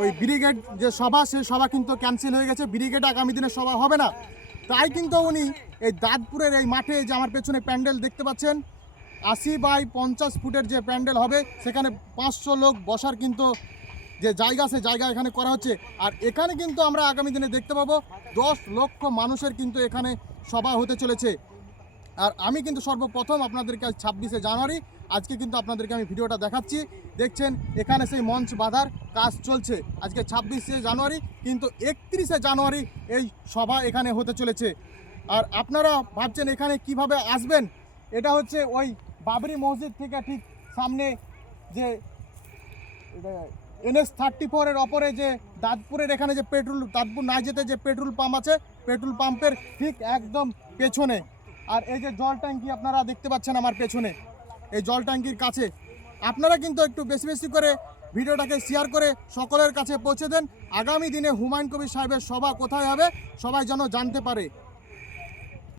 ওই ব্রিগেড যে সভা, সেই সভা কিন্তু ক্যান্সেল হয়ে গেছে। ব্রিগেড আগামী দিনে সভা হবে না, তাই কিন্তু উনি এই দাঁতপুরের এই মাঠে যে আমার পেছনে প্যান্ডেল দেখতে পাচ্ছেন 80x50 ফুটের যে প্যান্ডেল হবে, সেখানে 500 লোক বসার কিন্তু যে জায়গা, সে জায়গা এখানে করা হচ্ছে। আর এখানে কিন্তু আমরা আগামী দিনে দেখতে পাবো 10 লক্ষ মানুষের কিন্তু এখানে সভা হতে চলেছে। আর আমি কিন্তু সর্বপ্রথম আপনাদেরকে আজ 26শে জানুয়ারি আজকে কিন্তু আপনাদেরকে আমি ভিডিওটা দেখাচ্ছি। দেখছেন এখানে সেই মঞ্চ বাঁধার কাজ চলছে। আজকে 26শে জানুয়ারি, কিন্তু 31শে জানুয়ারি এই সভা এখানে হতে চলেছে। আর আপনারা ভাবছেন এখানে কিভাবে আসবেন, এটা হচ্ছে ওই বাবরি মসজিদ থেকে ঠিক সামনে যে NH-34-এর অপরে যে দাঁতপুরের এখানে যে দাঁতপুর না যেতে যে পেট্রোল পাম্প আছে, পেট্রোল পাম্পের ঠিক একদম পেছনে। আর এই যে জল ট্যাঙ্কি আপনারা দেখতে পাচ্ছেন আমার পেছনে, এই জল ট্যাঙ্কির কাছে আপনারা কিন্তু একটু বেশি বেশি করে ভিডিওটাকে শেয়ার করে সকলের কাছে পৌঁছে দেন। আগামী দিনে হুমায়ুন কবির সাহেবের সভা কোথায় হবে সবাই যেন জানতে পারে।